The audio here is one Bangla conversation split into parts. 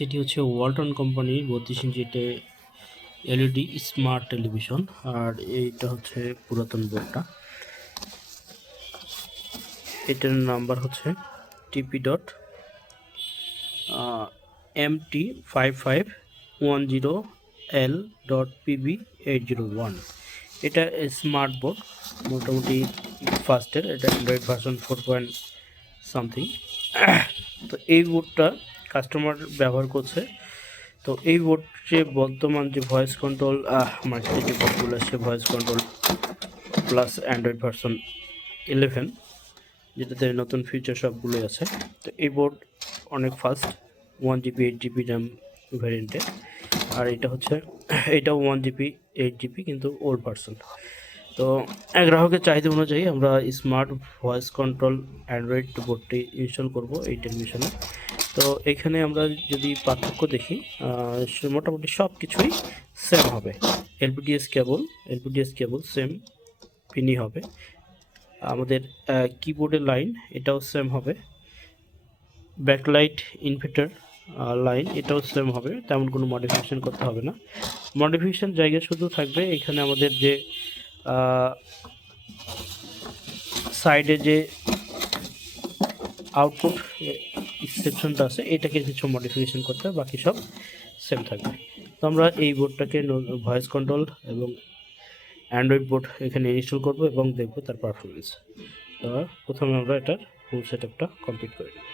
সেটি হচ্ছে ওয়ালটন কোম্পানির বত্রিশ ইঞ্চিতে এলইডি স্মার্ট টেলিভিশন, আর এইটা হচ্ছে পুরাতন বোর্ডটা। এটার নাম্বার হচ্ছে TP dot M T five five one zero L dot PB eight zero one. এটা স্মার্ট বোর্ড, মোটামুটি ফার্স্টের এটা Android version four point something তো এই বোর্ডটা কাস্টমার ব্যবহার করছে। তো এই বোর্ড যে বর্তমান যে ভয়েস কন্ট্রোল মার্কেটে যে বোর্ডগুলো আসছে voice control plus Android version eleven যেটাতে নতুন ফিচার সবগুলোই আছে। তো এই বোর্ড অনেক fast one GB eight GB RAM ভ্যারিয়েন্টে আর এটা হচ্ছে, এটাও ওয়ান জিবি এইট জিবি কিন্তু ওল্ড ভার্সন তো গ্রাহকের চাহিদা অনুযায়ী আমরা স্মার্ট ভয়েস কন্ট্রোল অ্যান্ড্রয়েড বোর্ডটি ইনস্টল করব এই টেলিভিশনে তো এখানে আমরা যদি পার্থক্য দেখি মোটামুটি সব কিছুই সেম হবে এলপিডিএস কেবল এলপিডিএস কেবল সেম পিনই হবে। আমাদের কিবোর্ডের লাইন এটাও সেম হবে। ব্যাকলাইট ইনভার্টার লাইন এটাও সেম হবে। তেমন কোনো মডিফিকেশান করতে হবে না। মডিফিকেশান জায়গা শুধু থাকবে এখানে আমাদের যে সাইডে যে আউটপুট সেকশনটা আছে, এটাকে কিছু মডিফিকেশন করতে বাকি সব সেম থাকবে। তো আমরা এই বোর্ডটাকে ভয়েস কন্ট্রোল এবং অ্যান্ড্রয়েড বোর্ড এখানে ইনস্টল করব এবং দেখব তার পারফরমেন্স তো প্রথমে আমরা এটার ফুল সেট আপটা কমপ্লিট করে নেব।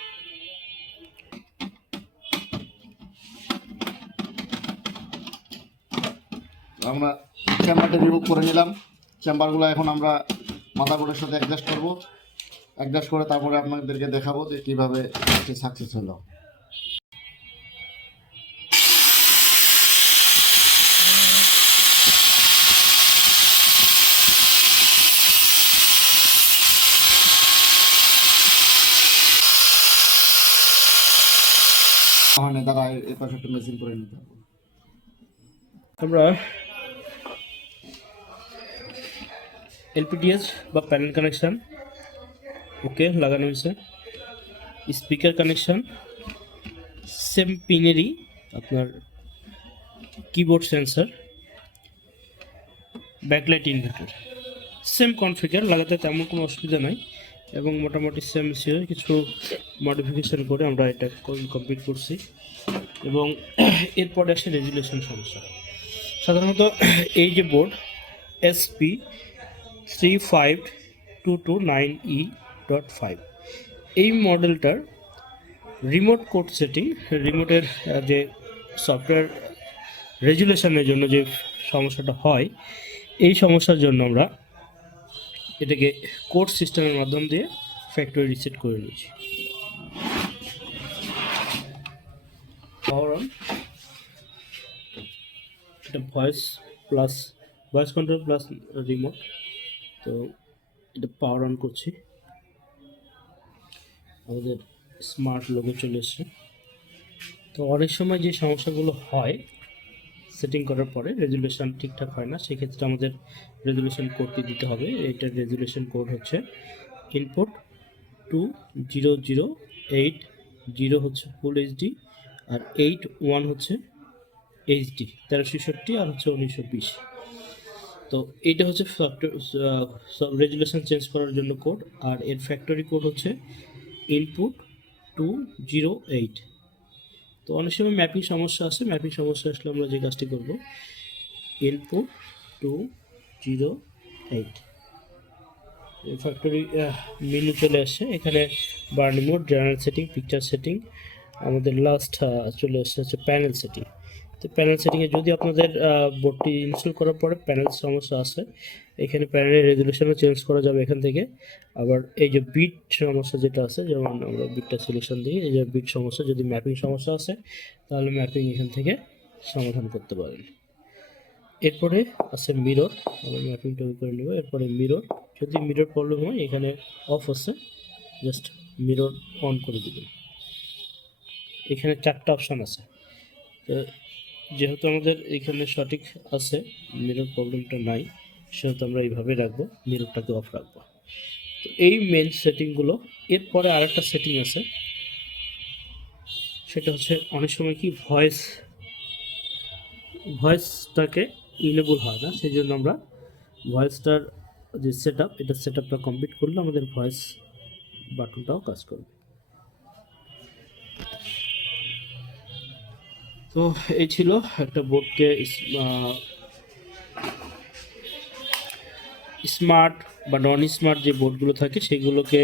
আমরা চেম্বারটা রিমুভ করে নিলাম। চেম্বারগুলো এখন আমরা মাদারবোর্ডের সাথে অ্যাডজাস্ট করব। অ্যাডজাস্ট করে তারপরে আপনাদেরকে দেখাবো যে কীভাবে সাকসেস হলো। তারা এর মেশিন করে নিতে হবে। আমরা এলপিডিএস বা প্যানেল কানেকশান ওকে লাগানো হয়েছে। স্পিকার কানেকশান, সেম পিনেরই আপনার keyboard sensor backlight inverter same configure লাগাতে তেমন কোনো অসুবিধা নাই এবং মোটামুটি সেম ছিল কিছু মডিফিকেশন করে আমরা এটা কমপ্লিট করছি এবং এরপরে আসে রেজুলেশন সমস্যা। সাধারণত এই যে board SP three five two two nine E dot five এই মডেলটার রিমোট কোড সেটিং রিমোটের যে সফটওয়্যার রেজুলেশনের জন্য যে সমস্যাটা হয়, এই সমস্যার জন্য আমরা এটাকে কোড সিস্টেমের মাধ্যম দিয়ে ফ্যাক্টরি রিসেট করে নিয়েছি। পাওয়ার অন এটা voice plus voice control plus remote তো এটা পাওয়ার অন করছি। আমাদের স্মার্ট লোগো চলে এসছে। তো অনেক সময় যে সমস্যাগুলো হয় সেটিং করার পরে রেজুলেশন ঠিকঠাক হয় না, সেক্ষেত্রে আমাদের রেজুলেশন কোডটি দিতে হবে। এইটার রেজুলেশন কোড হচ্ছে input two zero zero eight zero হচ্ছে ফুল এইচডি আর এইট ওয়ান হচ্ছে এইচডি তেরোশো ছেষট্টি আর হচ্ছে উনিশশো বিশ। তো এইটা হচ্ছে ফ্যাক্টর রেজুলেশন চেঞ্জ করার জন্য কোড আর এর ফ্যাক্টরি কোড হচ্ছে ইনপুট টু জিরো এইট তো অনেক সময় ম্যাপিং সমস্যা আছে ম্যাপিং সমস্যা আসলে আমরা যে কাজটি করব input two zero eight factory menu চলে আসছে এখানে Bernie mode general setting picture setting আমাদের লাস্ট চলে আসছে হচ্ছে প্যানেল সেটিং তো প্যানেল সেটিংয়ে যদি আপনাদের বোর্ডটি ইনস্টল করার পরে প্যানেল সমস্যা আছে, এখানে প্যানেলের রেজুলেশনও চেঞ্জ করা যাবে এখান থেকে। আবার এই যে বিট সমস্যা যেটা আছে, যেমন আমরা বিটটা সিলেকশন দিই, এই যে বিট সমস্যা, যদি ম্যাপিং সমস্যা আছে, তাহলে ম্যাপিং এখান থেকে সমাধান করতে পারেন। এরপরে আছে মিরর আমরা ম্যাপিংটা করে নেব। এরপরে মিরর যদি মিরর প্রবলেম হয়, এখানে অফ আছে জাস্ট মিরর অন করে দেবেন। এখানে চারটা অপশান আছে। তো যেহেতু আমাদের এখানে সঠিক আছে মিরর প্রবলেমটা নাই, সেহেতু আমরা এইভাবে রাখব মিররটাকে অফ রাখব। তো এই মেন সেটিংগুলো এরপরে আরেকটা সেটিং আছে, সেটা হচ্ছে অনেক সময় কি ভয়েস ভয়েসটাকে ইনেবল হয় না সেই জন্য আমরা ভয়েসটার যে সেট আপ এটা সেট আপটা কমপ্লিট করলে আমাদের ভয়েস বাটনটাও কাজ করবে। তো এই ছিল একটা বোর্ডকে স্মার্ট বা নন স্মার্ট যে বোর্ডগুলো থাকে সেগুলোকে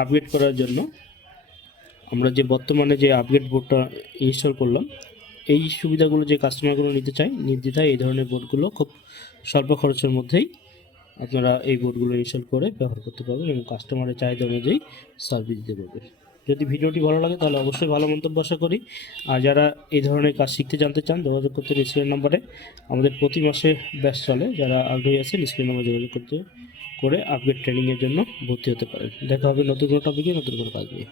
আপগ্রেড করার জন্য আমরা যে বর্তমানে যে আপগ্রেড বোর্ডটা ইনস্টল করলাম, এই সুবিধাগুলো যে কাস্টমারগুলো নিতে চায় নির্দ্বিধায় এই ধরনের বোর্ডগুলো খুব স্বল্প খরচের মধ্যেই আপনারা এই বোর্ডগুলো ইনস্টল করে ব্যবহার করতে পারবেন এবং কাস্টমারের চাহিদা অনুযায়ী সার্ভিস দিতে পারবেন। যদি ভিডিওটি ভালো লাগে তাহলে অবশ্যই ভালো মন্তব্য আশা করি। আর যারা এই ধরনের কাজ শিখতে জানতে চান, যোগাযোগ করতে স্ক্রিন নাম্বারে আমাদের প্রতি মাসে ব্যাস চলে। যারা আগ্রহী আছেন স্ক্রিন নাম্বারে যোগাযোগ করতে, করে আপগ্রেড ট্রেনিংয়ের জন্য ভর্তি হতে পারেন। দেখা হবে নতুন কোনো টপিকে নতুন কোনো কাজ নিয়ে।